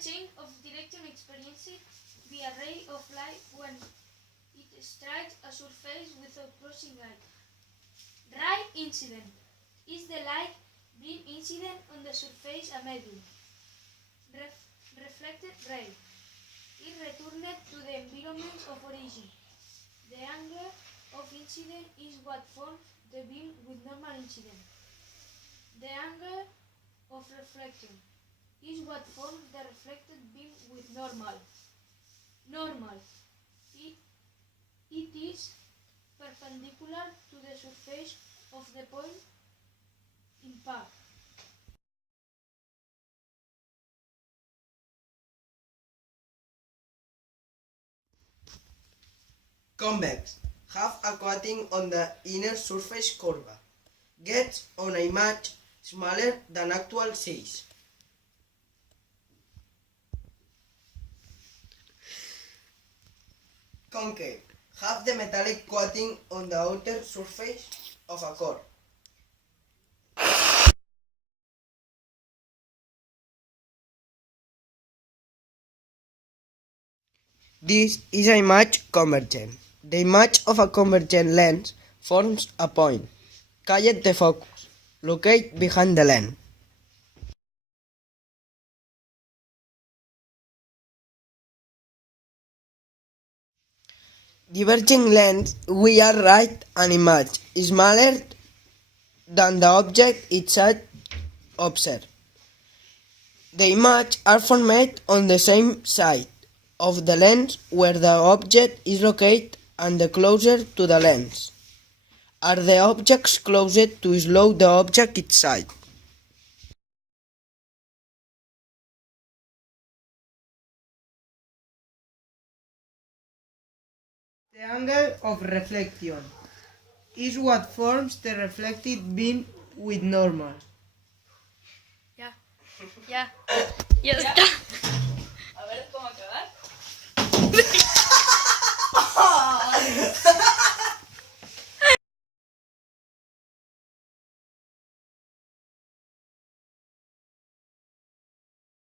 change of direction experienced by a ray of light when it strikes a surface without crossing light. Ray incident is the light beam incident on the surface a medium. Reflected ray is returned to the environment of origin. The angle of incidence is what forms the beam with normal incidence. The angle of reflection is what forms the reflected beam with normal. It is perpendicular to the surface of the point impact. Convex. Have a coating on the inner surface curve. Gets on an image smaller than actual size. Concave. Have the metallic coating on the outer surface of a core. This is a image convergent. The image of a convergent lens forms a point, called the focus, located behind the lens. Diverging lens, we are right an image smaller than the object itself observed. The images are formed on the same side of the lens where the object is located, and the closer to the lens are the objects closest to slow the object itself. The angle of reflection is what forms the reflected beam with normal. Ya. Ya está. A ver cómo acabar.